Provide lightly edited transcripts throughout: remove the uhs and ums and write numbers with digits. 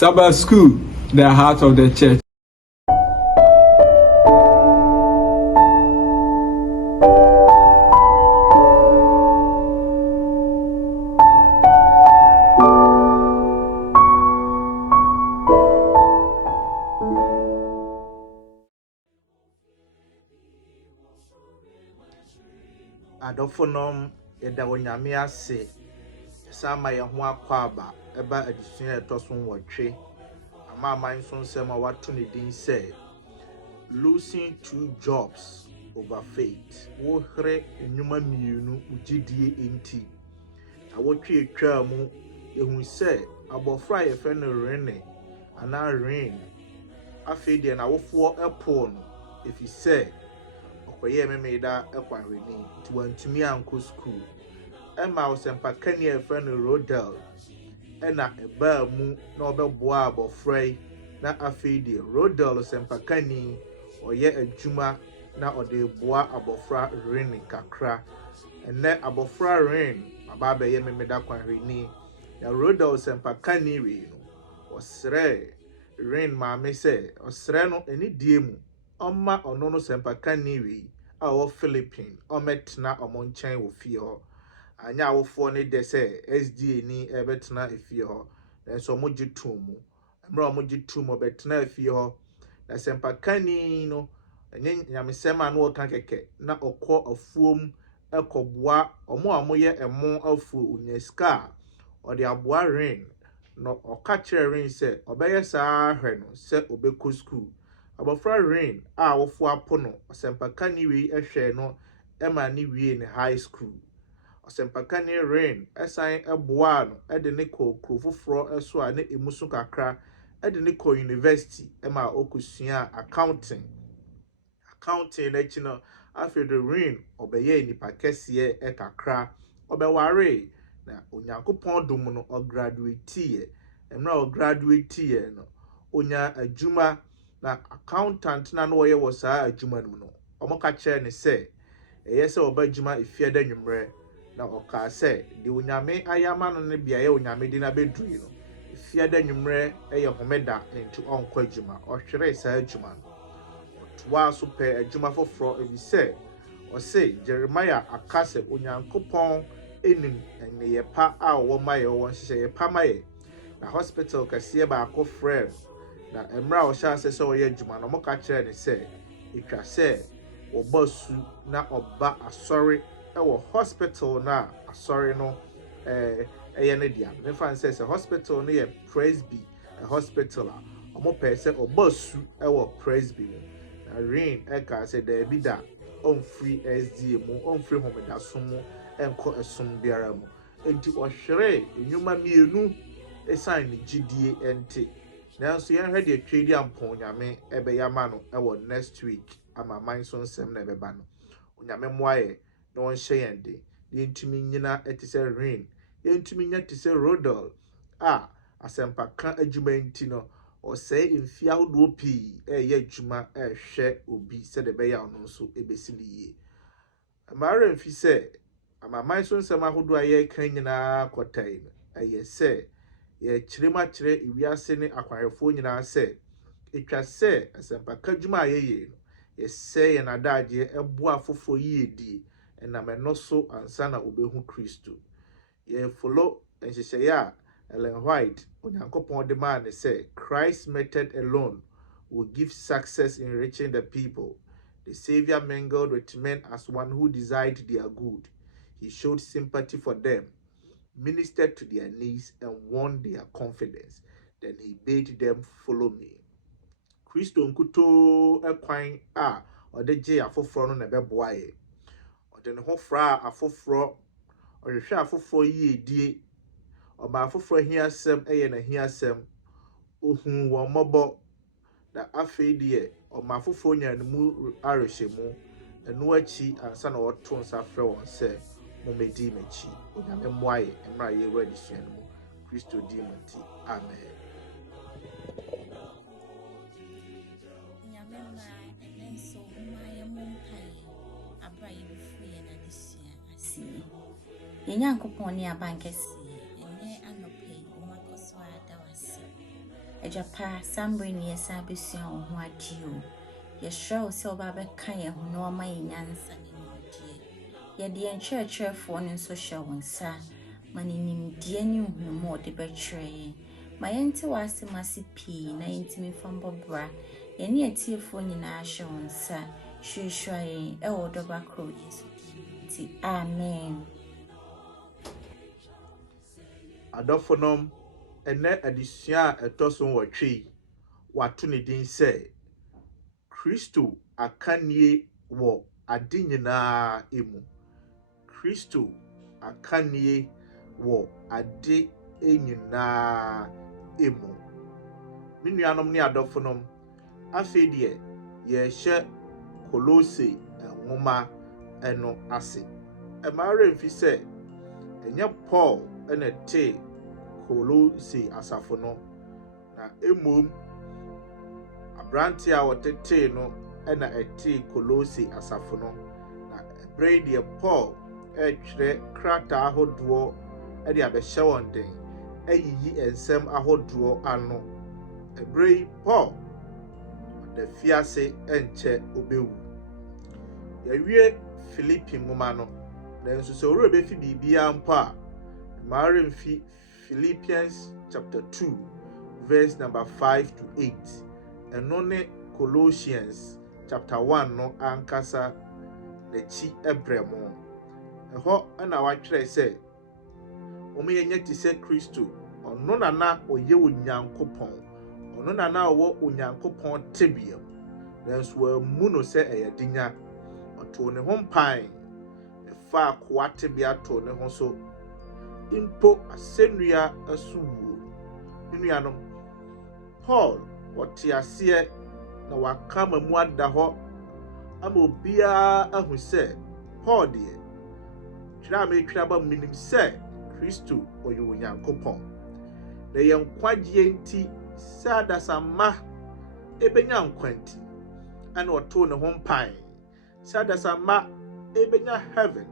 Sabbath School, the heart of the church. Adɔfonom yɛda onyame ase sama yɛn ho akɔ aba adesua ɛtɔ so nwɔtwe ama nso nsɛm a wato ne din sɛ losing 2 jobs over faith wohre nnwuma mmienu ugyidie enti awɔtwe etwa mu ehu sɛ abɔfra a yɛfrɛ no Rene anaa Rain afei deɛ n'awofoɔ ɛpo no efi sɛ ɔkɔyɛ memeda ɛkwanhwɛni nti wantumi ankɔ school ɛma ɔsɛmpakani a yɛfrɛ no Rodel ɛna ɛbaa mu na ɔbɛboa abɔfra yi na afei deɛ Rodel ɔsɛmpakani ɔyɛ adwuma na ɔde boa abɔfra Rain kakra ɛnɛ abɔfra Rain aba abɛyɛ memeda kwanhwɛni na Rodel ɔsɛmpakani wei no ɔsrɛ Rain maame sɛ ɔsrɛ no anidie mu ɔma ɔno no sɛmpakani wei a ɔwɔ Philippine ɔmɛtena ɔmo nkyɛn wɔ fie hɔ anya awofoɔ ne de sɛ SDA ni ɛbɛtena efie hɔ nso ɔmo gye tom mu mmerɛ ɔmo gye tom ɔbɛtena efie hɔ na sɛmpakani no ɛnyɛ nyamesɛm a no ɔka kɛkɛ na ɔkɔ afuom ɛkɔboa ɔmo a ɔmo yɛ ɛmo afuo onya sika ɔde aboa Rain no ɔka kyerɛ Rain sɛ ɔbɛyɛ saa hwɛ no sɛ ɔbɛkɔ school abɔfra Rain a awofoɔ apo no ɔsɛmpakani wei ɛhwɛ no ɛma ne wie ne high school ɔsɛmpakani Rain ɛsan ɛboa no ɛde ne kɔ kuro foforɔ ɛso a ne emu so kakra ɛde ne kɔ university ɛma ɔkɔsua accounting n'akyi no afei de Rain ɔbɛyɛ nipa kɛseɛ ɛkakra ɔbɛware na onyankopɔn dom no ɔgraduate mmerɛ ɔgraduate no onya adwuma na accountant na no ɔyɛ wɔ saa adwuma no no ɔmo ka kyerɛ ne sɛ ɛyɛ sɛ ɔba adwuma efiada nwumrɛ na ɔka sɛ de onyame ayama no ne bia yɛ onyame de na bedui no efiada nwumrɛ ɛyɛ homeda nti ɔnkɔ adwuma ɔhwere saa adwuma no ɔtoa so pɛ adwuma foforɔ ebi sɛ ɔse Jeremiah aka sɛ onyankopɔn enim ɛneyɛ pa a ɔwɔ ma yɛ wɔn hyehyɛ pa ma yɛ na hospital kɛseɛ baako frɛ na emra o sha sɛ ɔyɛ adwuma no mo ka kyerɛ ne sɛ etwa sɛ ɔba su na ɔba asɔre ɛwɔ hospital na asɔre no ɛyɛ ne dia me fan sɛ hospital no yɛ Presby hospital a ɔmo pɛ sɛ ɔba su ɛwɔ Presby na Rain ɛka sɛ da bi da ɔmfiri SDA mu ɔmfiri homeda so mu ɛnkɔ ɛsom biara mu enti ɔhwere nnwuma mienu esan ne gidie ɛnte nanso yɛn hwɛ deɛ twedi ampon nyame ɛbɛyɛ ama no ɛwɔ next week ama man so nsɛm na ɛbɛba no onyame mmoayɛ na ɔnhyɛ yɛn de yɛntumi nyina ɛte sɛ Rain yɛntumi nya te sɛ Rodel a asɛmpaka adwuma nti no ɔsɛe mfie ahodoɔ pii ɛyɛ adwuma ɛhwɛ obi sɛ de bɛyɛ ɔno nso ɛbɛsi ne yie amaara mfi sɛ ama man so nsɛm ahodoɔ a yɛka nyinaa kɔtae no ɛyɛ sɛ yɛkyerɛ ma kyerɛ ewiase ne akwanhwɛfoɔ nyinaa sɛ etwa sɛ asɛmpaka dwuma a yɛyɛ no yɛsɛ yɛn adagye ɛboa foforɔ yiedie ɛnam ɛno so ansa na obehu Kristo yɛfollow nhyehyɛeɛ a Ellen White onyankopɔn de maa ne sɛ Christ method alone will give success in reaching the people. The Savior mingled with men as one who desired their good. He showed sympathy for them, ministered to their needs, and won their confidence. Then he bade them follow me. Kristo nkuto ekwan a ɔde gye afoforo no na ɛbɛboa yɛ. Ɔde ne ho fra afoforo, ɔhwehwɛ afoforo yiedie. Ɔba afoforo hiasɛm ɛyɛ na hiasɛm. Ohun wɔn mmɔbɔ na afei deɛ ɔma afoforo nya ne mu arehyɛ mu. Ɛno akyi ansa na ɔto nsa frɛ wɔn sɛ momedi m'akyi. Onyame mmoa yɛ mmerɛ a yɛwura adesua no mu. Kristo di mu nti. Amen. Nyankopɔn ne abankɛse ɛnɛ anɔpɛ ɔmakɔso ada wase Ejapa sambre ni yesa besua wo ho agye yɛhwɛ sɛ ɔba bɛka yɛn ho na ɔma yɛn nyansa ne nimdeɛ. Yɛde yɛn kyerɛkyerɛfoɔ no nso hyɛ wo nsa ma ne nimdeɛ ne nhunumu a ɔde bɛkyerɛ yɛn. Ma yɛnte w'asɛm ase pii na yɛntumi fa mbɔbra. Yɛne yɛtiefoɔ nyinaa hyɛ wo nsa. Hwehwɛ yɛn ɛwɔ ɔdɔba koro Yesu ti. Amen. Adɔfonom, ene adesua a ɛtɔ so nwɔtwe wato ne din sɛ Kristo akanie wɔ ade nyinaa emu. Kristo akanie wɔ ade nyinaa emu. Me nuanom ne adɔfonom, afei deɛ yɛhyɛ Kolose nwoma ɛno ase. Ɛmaara mfi sɛ ɛnyɛ Paul ɛna te Kolose asafo no, na emom abrante a wɔtetee no ɛna ɛte Kolose asafo no. Na ɛbrɛ deɛ Paul ɛtwerɛ krataa ahodoɔ ɛde abɛhyɛ wɔn den ɛyiyi nsɛm ahodoɔ ano. Ɛbrɛ Paul ɔda fiase ɛnkyɛ obewu. Yɛwie Filipi nwoma no, nanso sɛ ɔwura bɛfi biribiara mpo a ɛmaara mfi Philippians chapter 2 verse number 5 to 8. Ɛno ne Colossians chapter 1 no ankasa n'akyi ɛbrɛ mo. Ɛhɔ ɛna watwerɛ sɛ ɔmo yɛnyɛ te sɛ Kristo. Ɔno na ɔyɛ Onyankopɔn. Ɔno na ɔwɔ Onyankopɔn tebea mu. Nanso wɔammu no sɛ ɛyɛ dinya. Ɔtoo ne ho mpan. Ɛfa akoa tebea too ne ho so. Impo asennua aso wuo. Nuanom, Paul ɔte aseɛ na waka ma mu ada hɔ ama obiara ahu sɛ Paul deɛ twerɛ a metwerɛ aba mu nim sɛ Kristo ɔyɛ Onyankopɔn. Na yɛn nkwagyeɛ nti sɛ adasamma ebenya nkwanti ɛna ɔtoo ne ho mpan. Sɛ adasamma ebenya heaven,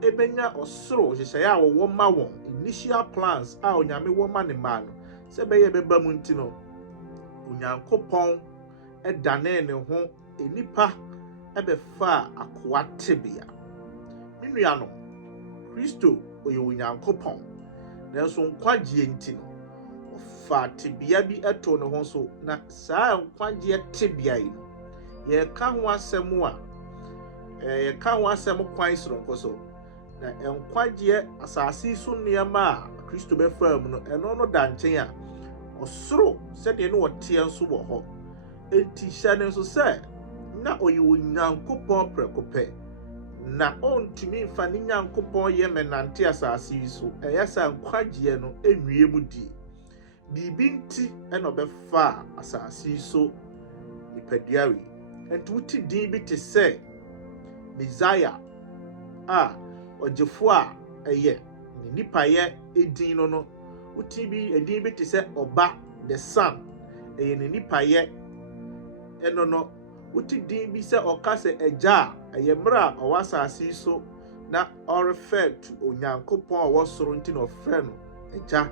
ebenya ɔsoro hyehyɛeɛ a wɔwɔ ma wɔn initial plans a Onyame wɔ ma ne mma no sɛ bɛyɛ bɛba mu nti no Onyankopɔn ɛdanee ne ho enipa ɛbɛfa akoa tebea. Me nuanom, Kristo ɔyɛ Onyankopɔn, nanso nkwagyeɛ nti no ɔfa tebea bi ɛtoo ne ho so. Na saa nkwagyeɛ tebea yi no yɛka ho asɛm a yɛka ho asɛm kwan soronko so. Na nkwagyeɛ asase so nneɛma a Kristo bɛfa mu no ɛno no da nkyɛn a ɔsoro sɛdeɛ ne wɔteɛ nso wɔ hɔ. Enti hyɛ ne nso sɛ na ɔyɛ Onyankopɔn prɛkopɛ, na ɔntumi mfa ne Nyankopɔn yɛ mɛnante asase yi so. Ɛyɛ sɛ nkwagyeɛ no enwie mu die. Biribi nti ɛna ɔbɛfa asase yi so nipadua wi. Enti wuti din bi te sɛ Messiah a ɔgyefo a ɛyɛ ne nipayɛ edin no wuti bi edin bi te sɛ Ɔba the Son ɛyɛ ne nipayɛ ɛno no. Wuti din bi sɛ ɔka sɛ Agya a ɛyɛ mmerɛ a ɔwɔ asase yi so na ɔrefɛ to Onyankopɔn a ɔwɔ soro nti na ɔfrɛ no Agya.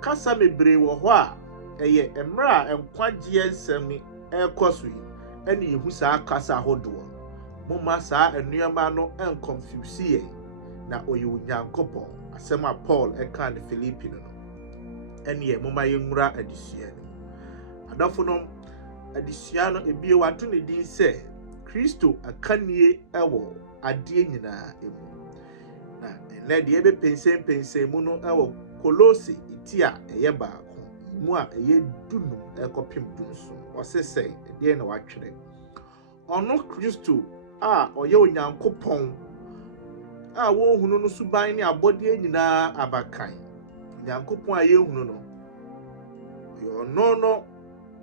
Kasa mebree wɔ hɔ a ɛyɛ mmerɛ a nkwagyeɛ nsɛm ni ɛrekɔ so yi ɛne yɛhu saa kasa ahodoɔ. Moma saa nneɛma no ɛnconfuse yɛn, na ɔyɛ Onyankopɔn. Asɛm a Paul ɛka ne Filipi no ɛne moma yɛnwura adesua no. Adɔfonom, adesua no ebie wato ne din sɛ Kristo akanie ɛwɔ adeɛ nyinaa emu. Na ɛnɛ deɛ ɛbɛpɛnsɛmpɛnsɛn mu no ɛwɔ Kolose eti a ɛyɛ baako mu a ɛyɛ dunum ɛkɔpem dunson. Ɔse sɛ ɛdeɛ na watwerɛ. Ɔno Kristo a ɔyɛ Onyankopɔn a wɔnhunu no suban ne abɔdeɛ nyinaa abakan. Onyankopɔn a yɛnhunu no ɔyɛ ɔno no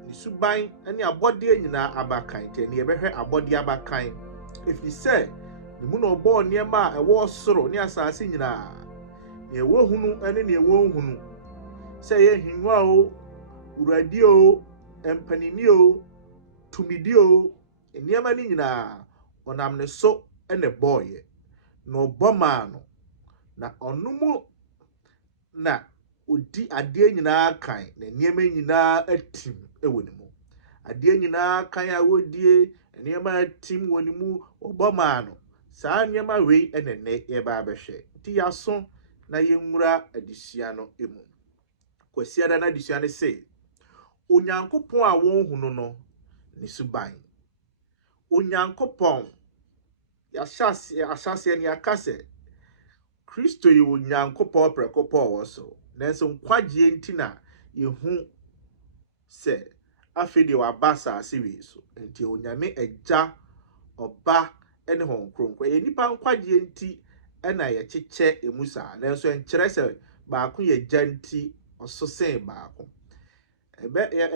ne suban ne abɔdeɛ nyinaa abakan. Nti ne yɛbɛhwɛ abɔdeɛ abakan ɛfiri sɛ ne mu na ɔbɔɔ nneɛma a ɛwɔ soro ne asase nyinaa. Ne ɛwɔ hunu ne ne ɛwɔ nhunu, sɛ yɛ hengua o, wuradi o, mpanini o, tumidi o, nneɛma ne nyinaa ɔnam ne so ɛna bɔɔyɛ. Na ɔbɔ maa no, na ɔno mu na odi adeɛ nyinaa kan na nneɛma nyinaa atim wɔ ne mu adeɛ nyinaa kan a wodie nneɛma atim wɔ ne mu ɔbɔ maa no saa nneɛma wei ɛna nnɛ yɛba abɛhwɛ nti yɛaso na yɛnwura adesua no mu kwasiada na adesua no sɛ onyankopɔn a wɔnhunu no ne suban onyankopɔn yɛahyɛseɛ ne yɛaka sɛ Kristo yɛ onyankopɔn prɛkopɔ wɔ so nanso nkwagyeɛ nti na yɛhu sɛ afei deɛ waba asase wei so nti onyame agya ɔba ne hɔn kronkron yɛ nipa nkwagyeɛ nti na yɛkyekyɛ emu saa nanso nkyerɛ sɛ baako yɛ gya nti ɔso sen baako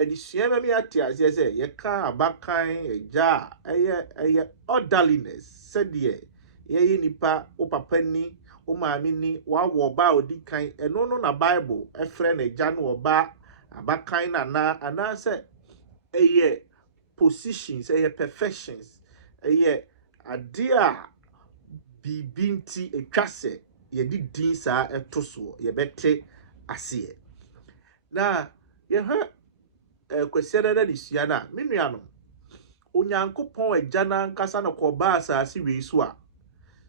adesua bɛ mi ate aseɛ sɛ yɛka abakan agya a ɛyɛ orderliness sɛdeɛ yɛyɛ nipa wo papa ni wo maame ni wawɔ ɔba a odi kan ɛno no na Bible ɛfrɛ no agya no ɔba abakan nana anaasɛ ɛyɛ positions ɛyɛ perfections ɛyɛ adeɛ a biribi nti atwa sɛ yɛde din saa ɛto soɔ yɛbɛte aseɛ na yɛhwɛ kwasiada na desua no a me nuanom onyankopɔn agya nankasa na kɔba asase wei so a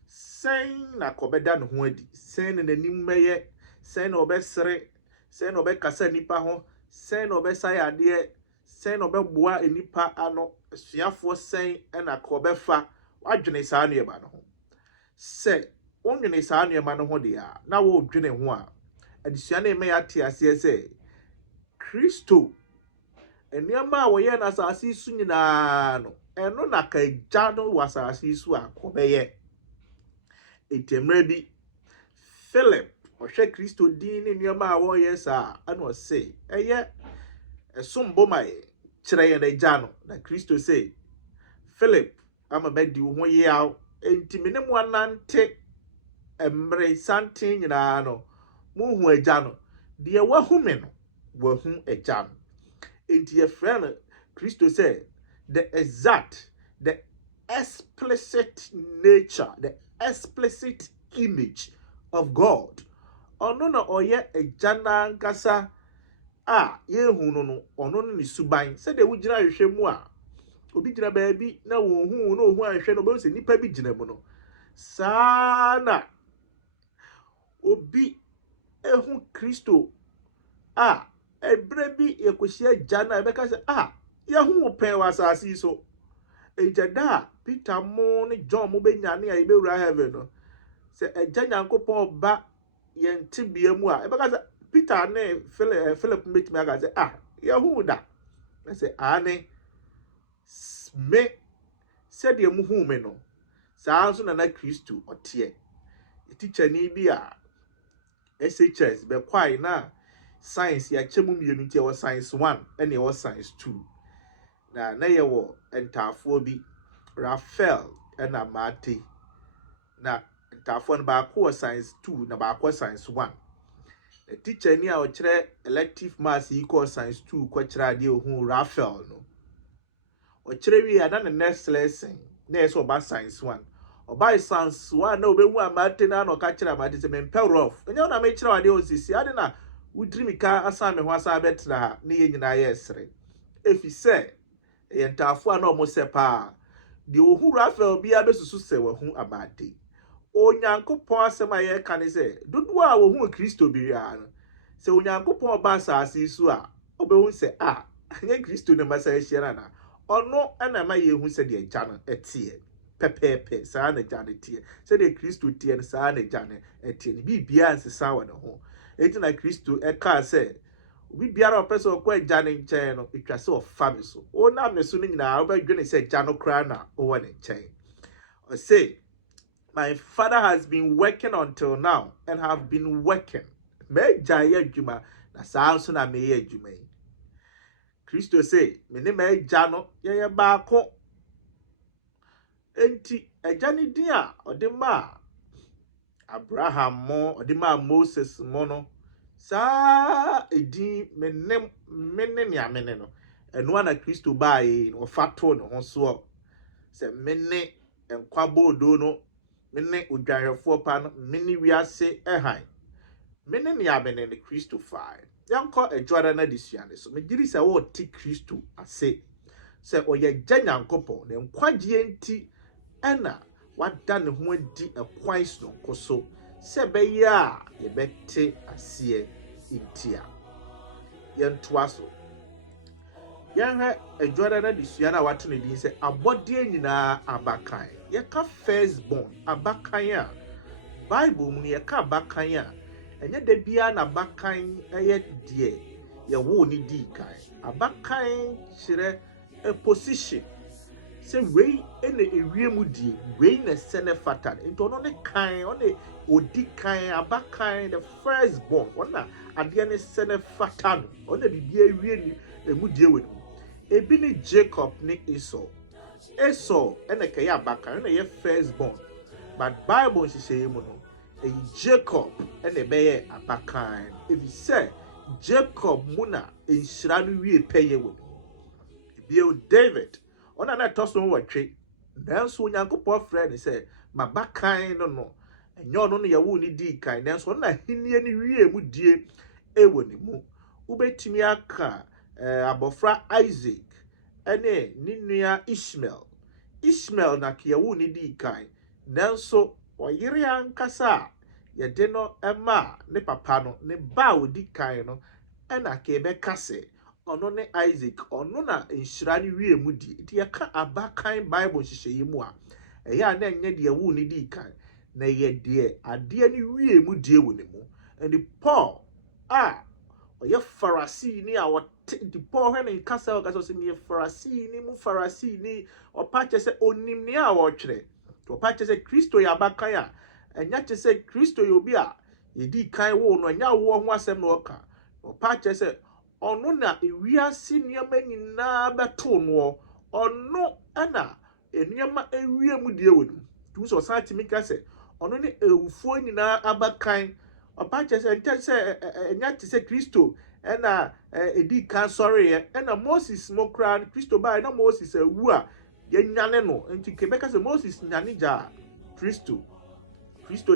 sɛn na kɔbɛda ne ho adi sɛn na n'anim mɛyɛ sɛn na ɔbɛsere sɛn na ɔbɛkasa nipa ho sɛn na ɔbɛsa yɛ adeɛ sɛn na ɔbɛboa nipa ano asuafoɔ sɛn ɛna kɔbɛfa wadwene saa nneɛma no ho sɛ wonwene saa nneɛma no ho deɛ a na wɔdwene ho a adesua no ɛmɛ ate aseɛ sɛ Kristo nneɛma a wɔyɛ na asase so nyinaa no ɛno na ka agya no wɔ asase so a kɔbɛyɛ etemmerɛ bi Philip ɔhwɛ Kristo din ne nneɛma a wɔyɛ saa ana ɔse ɛyɛ ɛsombɔ ma yɛ kyerɛ yɛn agya no na Kristo sɛ Philip ama bɛdi wo ho yaw enti me ne mo anante mmere santen nyinaa no muhu agya no deɛ wahu me no wahu agya no enti yɛfrɛ no Kristo sɛ the exact the explicit nature the explicit image of God ɔno na ɔyɛ agya nankasa a yehu no ɔno no ne suban sɛdeɛ wogyina hwehwɛ mu a obi gyina baabi na wɔhu no ohu ahwɛ no bɛhu sɛ nipa bi gyina mu no saa na obi ehu Kristo a ebre bi yekohyia agya na ebɛka sɛ yehu wo pɛn wɔ asase so ejada Peter mo ne John mo benyane a yebewura heaven no sɛ agya nyankopɔn ba yɛn tibea mu a ebɛka sɛ Peter ne Philip metimi aka sɛ yehu da na sɛ ane me sɛdeɛ muhu me no saa nso na Kristo ɔteɛ teacher ni bi a SHS bɛkwai na science ya chemu mienu nti ɛwɔ science 1 ɛna ɛwɔ science 2 na yɛwɔ ntaafoɔ bi Raphael ɛna Mate na ntaafoɔ no baako wɔ science 2 na baako wɔ science 1 na teacher ni a ɔkyerɛ elective maths yi kɔ science 2 kɔkyerɛ adeɛ ohun Raphael no ɔkyerɛ wi ada na next lesson na yɛsɛ ɔba science 1 ɔba science 1 na obɛhu Amate na ɔka kyerɛ Amate sɛ mempɛ rough ɛnyɛ na mekyerɛ adeɛ osisi ade na wudiri mika asa me ho asa betena ha ne ye nyina ye sere efi sɛ ye ntafo a na ɔmo sɛ pa de ohu Raphael bia besusu sɛ wahu Amate onyankopɔn asɛm a ye ka ne sɛ dodo a wohu Kristo bia no sɛ onyankopɔn ba asase so a obehu sɛ anye Kristo ne masa ehia na ɔno ɛna ma ye hu sɛ de agya no ɛteɛ pepepe saa na agya no teɛ sɛ de Kristo teɛ no saa na agya no ɛteɛ ne bibia nsesa wɔ ne ho eti na Kristo ɛka sɛ obi biara ɔpɛ sɛ ɔkɔ agya ne nkyɛn no etwa sɛ ɔfa me so ɔnam ne so no nyinaa ɔbɛdwene sɛ agya no kra na ɔwɔ ne nkyɛn ɔsɛ my father has been working until now and have been working mɛgya yɛ adwuma na saa nso na mɛyɛ adwuma yi Kristo sɛ me ne mɛgya no yɛyɛ baako enti agya ne din a ɔde ma Abraham mo ɔde ma Moses mo no saa edin menne no ɛno ana Kristo baaye no ɔfato ne ho so sɛ menne enkwabodo no menne odwahwefo pa no menne wiase ɛhan mene ne abene ne Christopher yanko adwara na disuane so megiri se wo ti Christo ase se oye gyanyankopon ne nkwagye enti ena wada ne ho adi ekwan sonko so se beye a ye bete ase intia yentoa so yanha adwara na disuane a wato ne din se abode nyina abakan ye ka firstborn abakan a Bible mu ye ka abakan a enye da bia na abakan eye de ye wo ni di kan abakan kire a position se wei ene ewie mu die wei na sene fatal into no ne kan one odi kan abakan the firstborn ona ade ne sene fatal ona bibia ewie ni emu die we ebi ni Jacob ni Esau ene ka ya abakan na ye firstborn but Bible nhyehyɛ mu no Jacob ene beye abakan if you say Jacob muna enhyira no wie peye wo bio David ona na toso watwe nanso onyankopɔ frɛ ne sɛ mabakan no enye ono no yawo ni di kan nanso na henie ni wie mu die ewo ne mu ubetimi aka abofra Isaac ene ni nua Ishmael na kiyawo ni di kan nanso oyire ankasa ye de no ema ne papa no ne ba odi kan no ena ka ebe kase ono ne Isaac ono na enhyira ne wie mu di ti yaka abakan Bible hyehyɛ mu a eya na enye de yawo ni di kan na ye de ade ne wie mu die wo ne mu and Paul oye Pharisee ni a the Paul when in kasa o kasa se me Pharisee ni mu Pharisee ni opa che se onim ni a wo twere opa che se Kristo ya abakan a enya che se Kristo yo bi a yedi kan wo no enya wo ho asem no oka opa che se ono na ewiase niam nyina beto no ono ana eniam ewie mu die wo no tu so santimika se ono ne ewufo nyina abakan opa che se enta se enya che se Kristo ena edi kan sorry ena Moses mokra Kristo ba na Moses ewu a yenyane no enti kebeka se Moses nyane ja Kristo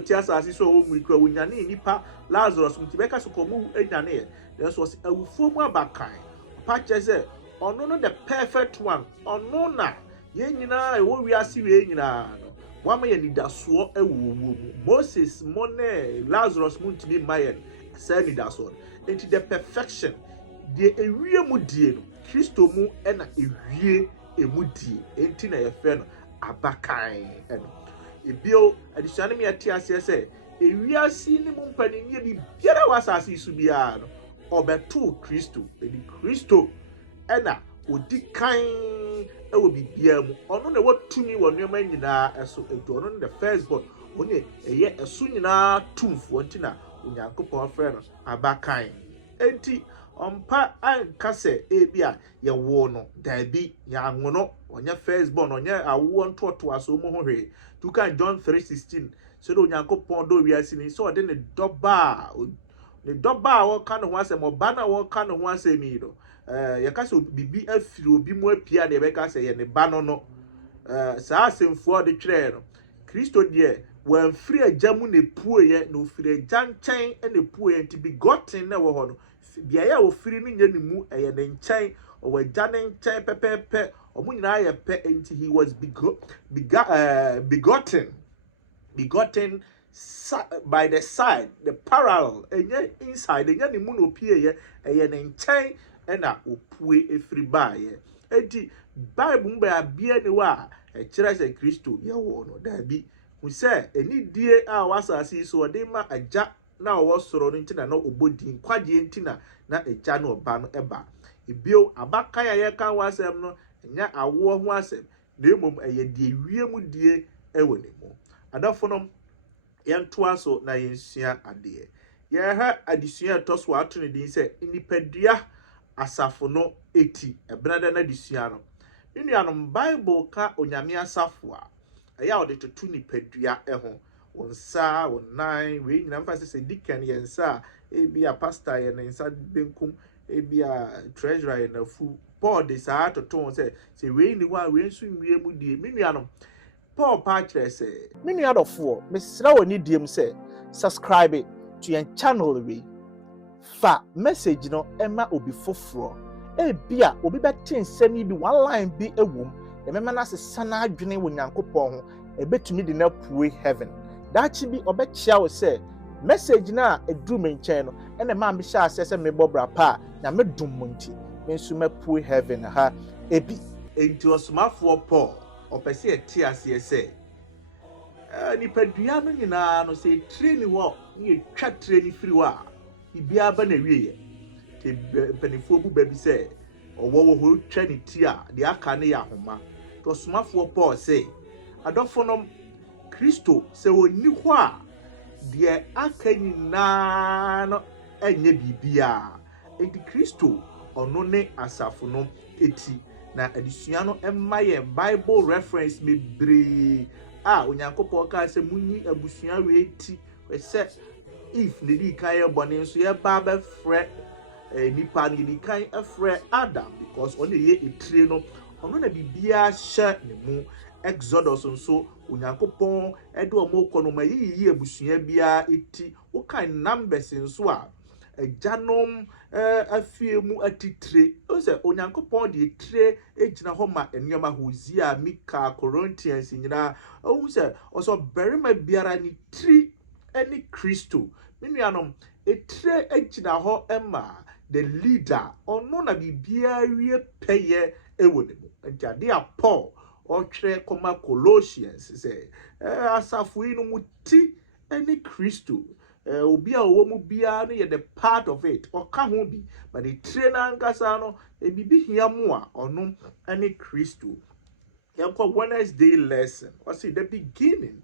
ti asase so o mu ikra wunyane nipa Lazarus mtibeka so komu enyane ye so awufo mu abakan pa chese ono no the perfect one ono na ye nyina e wo wiase we nyina no wama ye nidaso ewu mu Moses mone Lazarus mutimi mayen say nidaso enti the perfection de ewie mu die no Kristo mu ena ewie emudie enti na ye fe no abakan eno ebio adisuane me ati ase se ewiase ni mu mpani nie bi biara wasase isu bia no obeto Kristo edi Kristo ena odi kan ewo bibia mu ono na watumi wo nneoma nyina eso edo ono the firstborn oni eye eso nyina tumfo ntina onyankopon frɛ no abakan enti ompa ankase ebia ye wo no dabi ya anwono onya firstborn onya awo ntoto aso mu ho hwe tu kan John 3:16 so do onyankopon do wiase ni so de ne doba wo kan ho asem oba na wo kan ho asem yi do ye ka se bibi afiri obi mu apia de be ka se ye ne ba no saa asemfo de twere no Kristo de wan free ajamu ne puoye no free ajanchen ne puoye nti begotten na wo ho no bia ya ofiri no nya ne mu eye ne nchen o waja ne nchen pepepe omu nyina ye pe nti he was begotten by the side the parallel enye inside enye ne mu no pie eye ne nchen na opue efiri baaye enti Bible mba abia ne wa e kire se Kristo ye wo no da bi hu se eni die a wasase so de ma aja na wo soro no ntina na obodin kwagye ntina na eja na oba no eba ebio abakan ya kan wasem no nya awo ho asem na emom eye die wie mu die ewo ne mu adafo no yentoa so na yensua ade ye ha adesua toso ato ne din se nipadua asafo no eti ebrada na adesua no nuanom Bible ka onyame asafo a eya ode totu nipadua eho wonsa wonan we nyina mfa se dikan yensa ebia pastor ye nensa benkum ebia treasurer ye nafu Paul de saa toton se we ni wa we nsu nwie mu die nuanom Paul pa kire se nuadofo mesra woni diem se subscribe to your channel we fa message no Emma obi foforo bia obi beti nsem yi bi one line bi ewom emema na sesa na adwene wo Nyankopɔn ho ebetumi de na pue heaven dachi bi obechia wo say message na eduru me nkyɛn no ene ma me hya ase se me bobra pa na me dum munti me nso mapue heaven ha ebi enti osomafo Paul opese eti ase se nipadua no nyinaa no se training wo ne twa training free wa bibia ba na wieye te penifo bu ba bi se owo ho twa ne ti a de aka ne ya homa to osomafo Paul se adofo no Kristo se woni ho a de aka nyinaa no enye bibia enti Kristo ono ne asafo no eti na adisua no emma ye Bible reference mebre Onyankopɔn ka se munyi abusua we eti we se if ne di kan ye bone nso ye ba be frɛ nipa ne di kan afrɛ Adam because on ye etire no ono na bibia hye ne mu Exodus nso Onyankopɔn de omo konoma yi abusua bia eti wo kan numbers nso a janom afie mu atitire o se Onyankopɔn de etire ejina ho ma enwoma Hosea Mika Corinthians nyina o se oso berima biara ni tri eni Kristo menuanom etire ejina ho ema the leader ono na bibia wie peye ewo ne mu ade a Paul or twerɛ koma Colossians say asafo yi no muti eni Kristo obi a wo mu bia no ye the part of it or ka ho bi but the trainer ankasa no bibi hia mu a ono eni Kristo yanko Wednesday lesson or say the beginning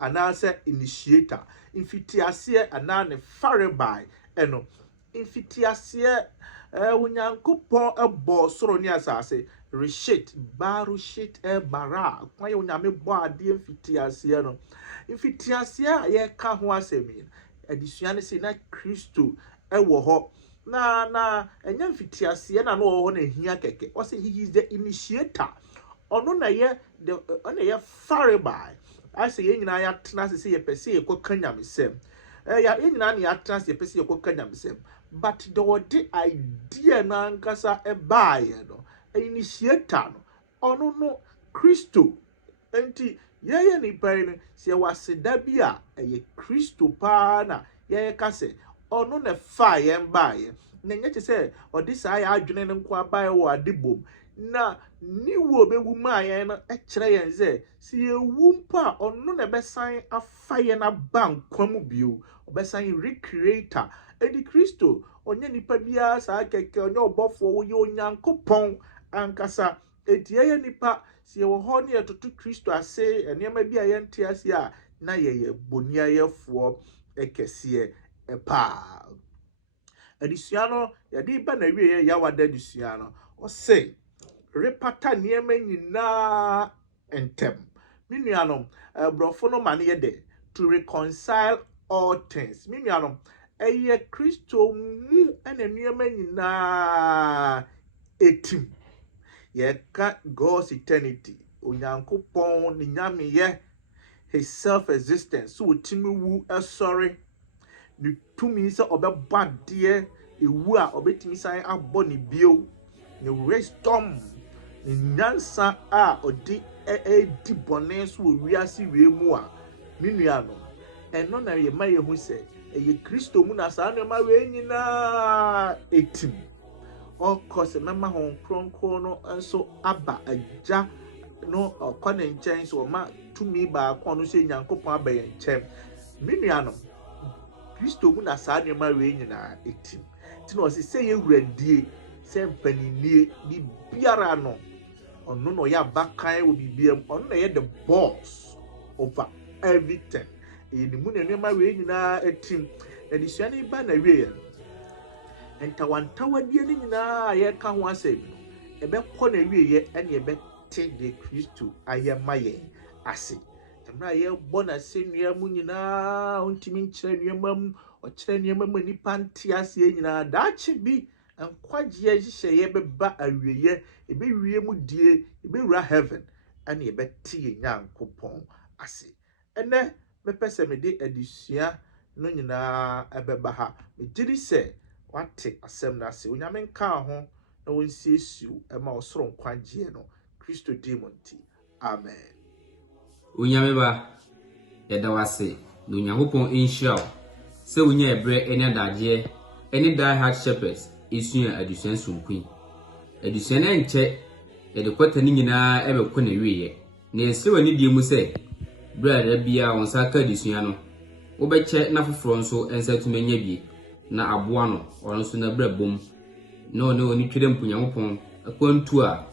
and answer initiator infitiase ana ne faribai eno infitiase Onyankopɔn ebo soro ni asase reshit barushit bara kwa onyame bo ade infitiase no infitiase a ye ka ho asemi adisua ne se na Kristo ewo ho na enya infitiase na no ho na hia keke o say he is the initiator ono na ye the ono ye faribai I say ye nyina ya tena se ye pese ye koka nyamesem ya ye nyina na ya tena se ye pese ye koka nyamesem but the word idea na nkasa ebaye no initiator no ono no Kristo enti ye ni pai no se waseda bi a ye Kristo pa na ye ka se ono na fa ye mbaye na nye te se odisa ya adwene ne nko abaye wo adebom na ni wo bewu ma ye no kire yen ze si ewu mpa ono na besan afaye na bankwam bio obesan recreator edi Kristo onye nipa bia sa keke onye obofo wo ye Onyankopɔn ankasa etie nipa si wo ho ne etoto Kristo ase enema bia ye nte ase a na ye bonia yefo ekese pa adisua no ye di ba na wie ya wada adisua no o se repata niema nyina entem minuanom brofo no mane ye de to reconcile all things minuanom eye Kristo mu ene niema nyina etim ye ka God's eternity Onyankopɔn ni nyame ye his self existence so timi wu sorry ni tumi se obebade ewu a obetimi san abɔ ne bio ni wisdom ni nyansa a odi di bone so wiase we mu a menuano eno na ye maye hu se eye Kristo mu na sa no ma we nyina etim of course mema hon kronkron no enso aba agya no okwa ne nkyɛn so ma tumi ba akɔ no se Nyankopɔn aba ye nkyɛn menuano Kristo mu na sa no ma we nyina etim ti no se ye wuradie se mpaninie bi biara no ono no ya bakan wo bibiam ono na ye the boss over everything e ni mu na ma we nyina etim edisua ni ba na we ye entawantawadie ni nyina ye ka ho asem no ebe kɔ na we ye ene ebe te de Kristo ayemaye ase temra ye bɔ na senua mu nyina ontimi nkyerɛ nuamam ɔkyerɛ nuamam nipa nte ase nyina daachi bi nkwagye hyehyɛ ye beba awieye ebe wie mu die ebe wura heaven ane ebe tie Nyankopɔn ase ene mepese me de adisua no nyinaa ɛbɛba ha megye sɛ wate asɛm na se onyame nka ho na wonsiesu ɛma ɔsoro nkwagye no Kristo dim nti amen. Onyame ba yɛda wase na Onyankopɔn enhyira wo sɛ wonya ebre ene adagye ene die hard shepherds esua adusuan sunkuin adusuan enche yɛde kwata ni nyinaa ɛbɛkɔ na wiye na yɛsɛ wani die mu sɛ brada bia onsa ka adusuan no wobɛkyɛ na foforo nso ensa tumenya bi na aboa no ɔno nso na brabom na ɔne oni twere mpunyankopɔn akwantu a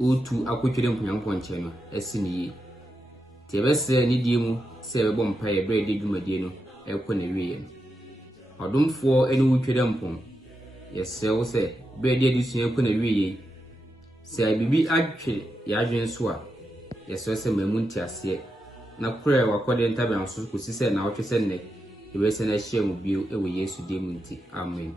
otu akotwere mpunyankopɔn nkyɛn no ɛsi ne yi tebɛsɛ ni die mu sɛ bɛbɔ mpae brɛ de dwumadie no ɛkɔ na wiye no ɔdomfoɔ ɛne wo twere mpon yɛsɛ wo sɛ brɛ de adusua kɔ na wiye sɛ bibi atwe yɛadwen so a yɛsɛ sɛ mamu ntiaseɛ na kora wakɔde ntaban so kosi sɛ na wotwe sɛ nnɛ yɛbɛsɛ na ahyia mu bio ɛwɔ Yesu dim nti amen.